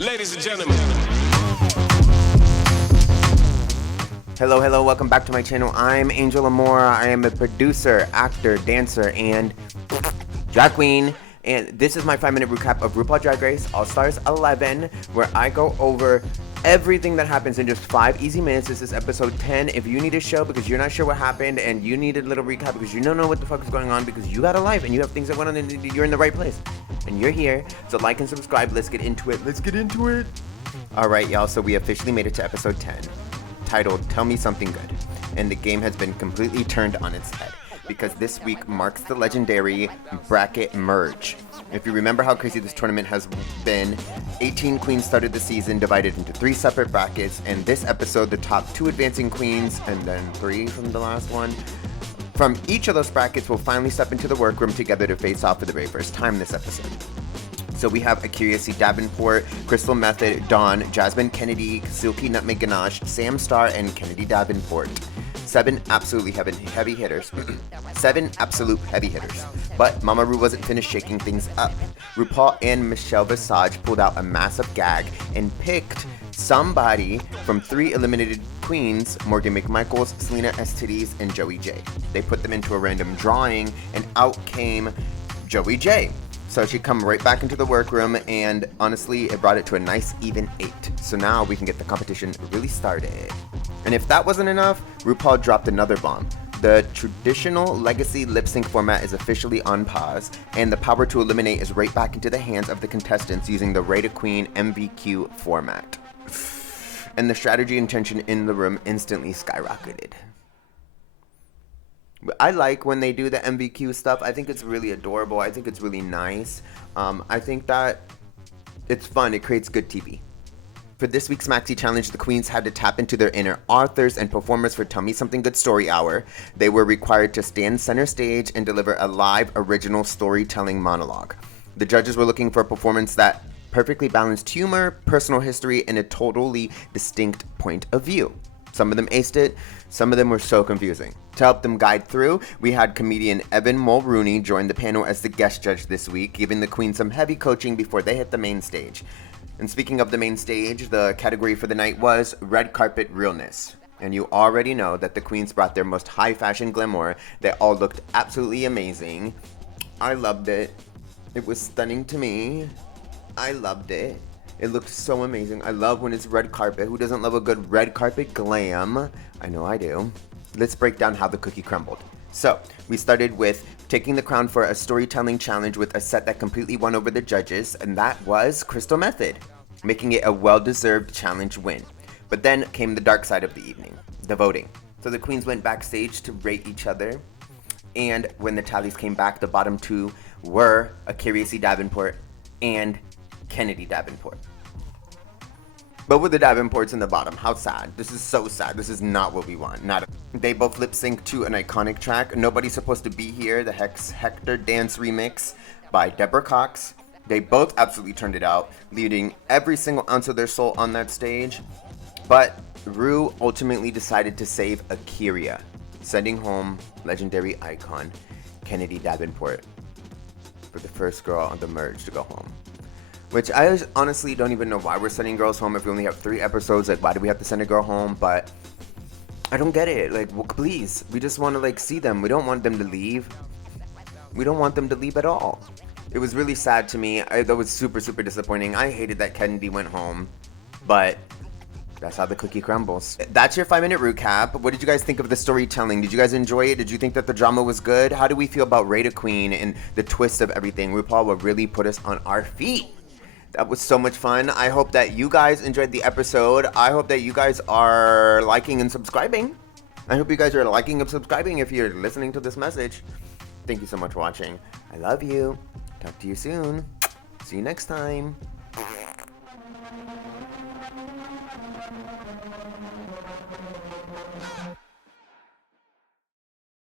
Ladies and gentlemen. Hello, welcome back to my channel. I'm Angel Amore. I am a producer, actor, dancer, and drag queen. And this is my 5-minute recap of RuPaul's Drag Race All-Stars 11, where I go over everything that happens in just 5 easy minutes. This is episode 10. If you need a show because you're not sure what happened and you need a little recap because you don't know what the fuck is going on because you got a life and you have things that went on and you're in the right place. And you're here. So like and subscribe. Let's get into it. Alright, y'all. So we officially made it to episode 10. Titled Tell Me Something Good, and the game has been completely turned on its head because this week marks the legendary bracket merge. If you remember how crazy this tournament has been, 18 queens started the season divided into 3 separate brackets, and this episode the top 2 advancing queens and then 3 from the last one from each of those brackets will finally step into the workroom together to face off for the very first time this episode. So we have Akira C. Davenport, Crystal Method, Dawn, Jasmine Kennedy, Silky Nutmeg Ganache, Sam Starr, and Kennedy Davenport. 7 absolutely heavy hitters. 7 absolute heavy hitters. But Mama Ru wasn't finished shaking things up. RuPaul and Michelle Visage pulled out a massive gag and picked somebody from 3 eliminated queens, Morgan McMichaels, Selena STDs, and Joey J. They put them into a random drawing, and out came Joey J. So she come right back into the workroom, and honestly, it brought it to a nice even 8. So now we can get the competition really started. And if that wasn't enough, RuPaul dropped another bomb. The traditional legacy lip sync format is officially on pause, and the power to eliminate is right back into the hands of the contestants using the Rate a Queen MVQ format. And the strategy and tension in the room instantly skyrocketed. I like when they do the MVQ stuff. I think it's really adorable. I think it's really nice. I think that it's fun. It creates good TV. For this week's Maxi Challenge, the queens had to tap into their inner authors and performers for Tell Me Something Good Story Hour. They were required to stand center stage and deliver a live, original storytelling monologue. The judges were looking for a performance that perfectly balanced humor, personal history, and a totally distinct point of view. Some of them aced it, some of them were so confusing. To help them guide through, we had comedian Evan Mulrooney join the panel as the guest judge this week, giving the queens some heavy coaching before they hit the main stage. And speaking of the main stage, the category for the night was Red Carpet Realness. And you already know that the queens brought their most high fashion glamour. They all looked absolutely amazing. I loved it. It was stunning to me. I loved it. It looked so amazing. I love when it's red carpet. Who doesn't love a good red carpet glam? I know I do. Let's break down how the cookie crumbled. So, we started with taking the crown for a storytelling challenge with a set that completely won over the judges, and that was Crystal Method, making it a well-deserved challenge win. But then came the dark side of the evening, the voting. So the queens went backstage to rate each other, and when the tallies came back, the bottom 2 were Akira C. Davenport and Kennedy Davenport. But with the Davenports in the bottom, how sad. This is so sad. This is not what we want. They both lip sync to an iconic track, Nobody's Supposed to Be Here, the Hector Dance remix by Deborah Cox. They both absolutely turned it out, leaving every single ounce of their soul on that stage. But Ru ultimately decided to save Akira, sending home legendary icon Kennedy Davenport for the first girl on the merge to go home. Which I honestly don't even know why we're sending girls home if we only have 3 episodes. Like, why do we have to send a girl home? But I don't get it. Like, well, please. We just want to, like, see them. We don't want them to leave. We don't want them to leave at all. It was really sad to me. That was super, super disappointing. I hated that Kennedy went home. But that's how the cookie crumbles. That's your 5-minute recap. What did you guys think of the storytelling? Did you guys enjoy it? Did you think that the drama was good? How do we feel about Rate a Queen and the twist of everything? RuPaul will really put us on our feet. That was so much fun. I hope that you guys enjoyed the episode. I hope that you guys are liking and subscribing. I hope you guys are liking and subscribing if you're listening to this message. Thank you so much for watching. I love you. Talk to you soon. See you next time.